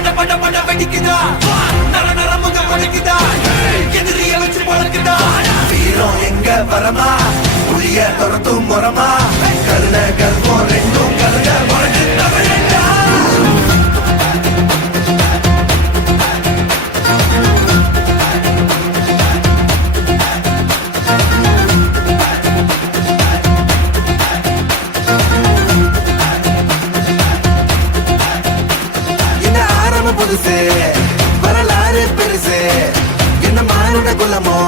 பட பட பட வெடிக்குதா நர நர முக படைக்குதா எதிரிய வச்சு பழக்குதா வீரம் எங்க வரமா புளிய துரத்தும் முறமா கருண கர்வம் ரெண்டும் கருண வாழ்ந்து தமிழண்டா வரலாறு பெருசு என்ன மானுட குலமோ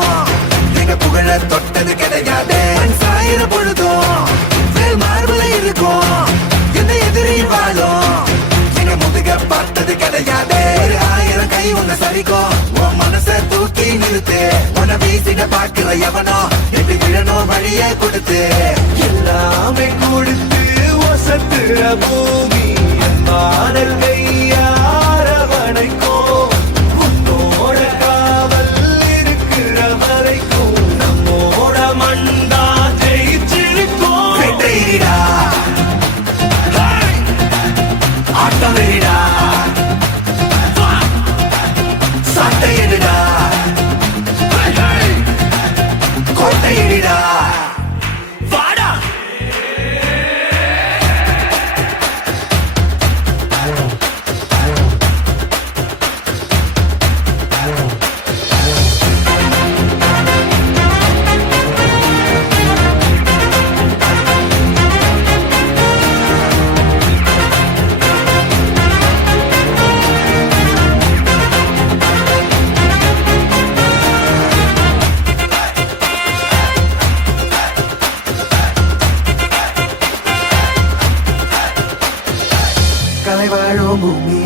எங்க புகழ தொட்டது கிடையாது சாயிர பொழுதும் மார்புல இருக்கும் எந்த எதிரியும் வாழும் எங்க முதுக பார்த்தது கிடையாது 1000 கை உன்னை சரிக்கும் உன் மனச தூக்கி நிறுத்து உன்னை வீசிட பாக்குற எவனோ எப்படி விழணும் வழிய கொடுத்து எல்லாமே கொடுத்து வசத்துற பூமி மாடல் கையா உன்னோட காவல் இருக்கிற வரைக்கும் நம்மோட மண்டா ஜெயிச்சிருக்கோம் வெட்டையிடா ஆட்டம் வெறிடா சட்டையிடா கோட்டையிடா வாடா கலை வாழும் பூமி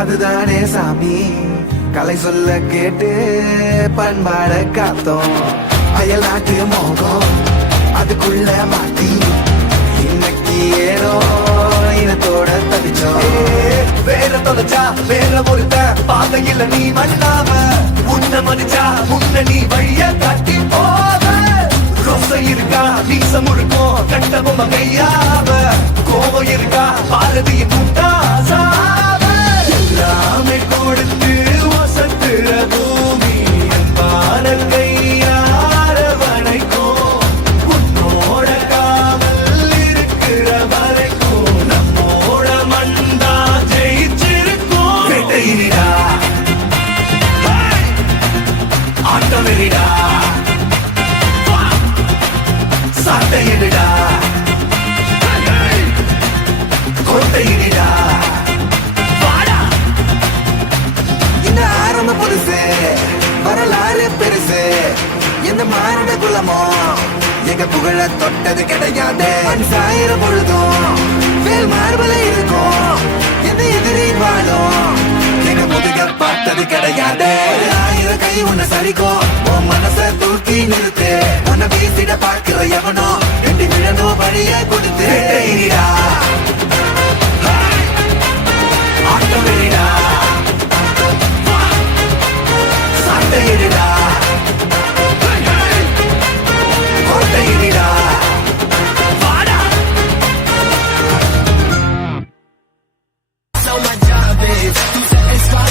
அதுதானே சாமி கலை சொல்ல கேட்டு பண்பாட காத்தோம் அயல் நாட்டு மோகம் அதுக்குள்ள மாட்டி இன்னைக்கு ஏனோ இனத்தோட தவிச்சோம் வேற தொலைச்சா வேற ஒருத்த பாதையில நீ மண்ணாம உன்ன மதிச்சா உன்ன நீ வழிய காட்டி போத ரோசை இருக்கா நீசம் இருக்கும் கண்ட பொம்மை கையாவ கோபம் இருக்கா பாரதியின் கூட்டாசாவ எல்லாமே கொடுத்து வசத்துற பூமி பாடல் கையார வனைக்கும் உன்னோட காவல் இருக்கிற வரைக்கும் நம்மோட மண்டா ஜெயிச்சிருக்கும் வெட்டையிடா ஆட்டம் வெறிடா சட்டையிடா கோட்டையிடா வாடா இந்த ஆரம்ப பொருசு வரலாறு பெருசு எந்த மானுட குலமோ எங்க புகழ தொட்டது கிடையாது சாயிர பொழுதும் வேல் மார்பல இருக்கும் எந்த எதிரி வாழும் எங்க முதுக பார்த்தது கிடையாது 1000 கை உன்னை சரிக்கும் உன் மனச தூக்கி நிறுத்து உன்னை வீசிட பாக்குற எவனோ எட்டி விழணும் வழிய கொடுத்து ஆட்டம் வெறிடா சட்டையிடா கோட்டையிடா வாடா So my job is to satisfy